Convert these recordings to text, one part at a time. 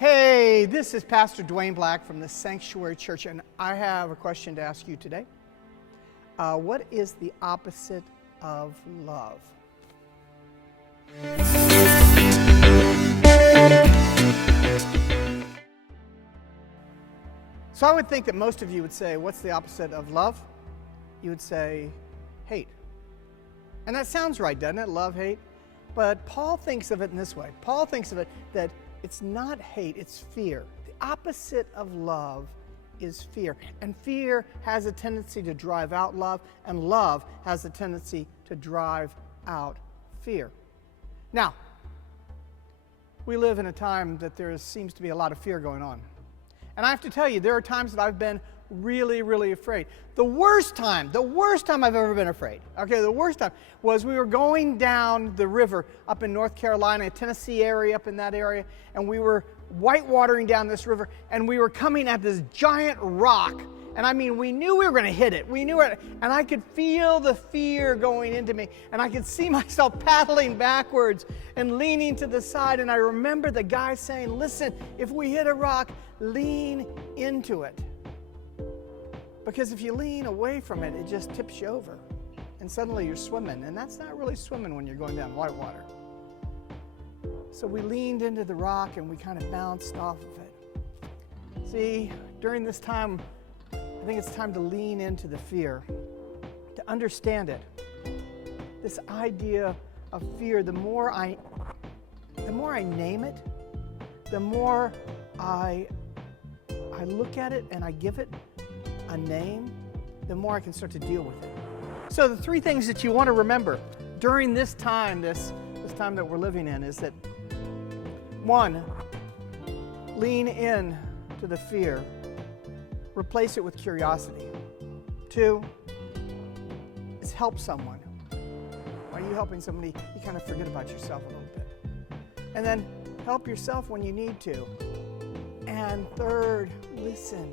Hey, this is Pastor Dwayne Black from the Sanctuary Church, and I have a question to ask you today. What is the opposite of love? So I would think that most of you would say, what's the opposite of love? You would say, hate. And that sounds right, doesn't it? Love, hate. But Paul thinks of it in this way. Paul thinks of it that it's not hate, it's fear. The opposite of love is fear. And fear has a tendency to drive out love, and love has a tendency to drive out fear. Now, we live in a time that there seems to be a lot of fear going on. And I have to tell you, there are times that I've been really, really afraid. The worst time I've ever been afraid, the worst time was we were going down the river up in North Carolina, Tennessee area, up in that area, and we were whitewatering down this river, and we were coming at this giant rock, and I mean, we knew we were going to hit it. We knew it, and I could feel the fear going into me, and I could see myself paddling backwards and leaning to the side, and I remember the guy saying, listen, if we hit a rock, lean into it. Because if you lean away from it, it just tips you over. And suddenly you're swimming. And that's not really swimming when you're going down white water. So we leaned into the rock and we kind of bounced off of it. See, during this time, I think it's time to lean into the fear, to understand it. This idea of fear, the more I name it, the more I look at it and I give it a name, the more I can start to deal with it. So the three things that you want to remember during this time, this time that we're living in, is that 1, lean in to the fear. Replace it with curiosity. 2, is help someone. While you're helping somebody, you kind of forget about yourself a little bit. And then help yourself when you need to. And 3rd, listen.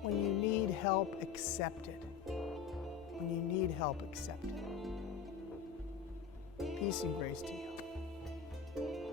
When you need help, accept it. When you need help, accept it. Peace and grace to you.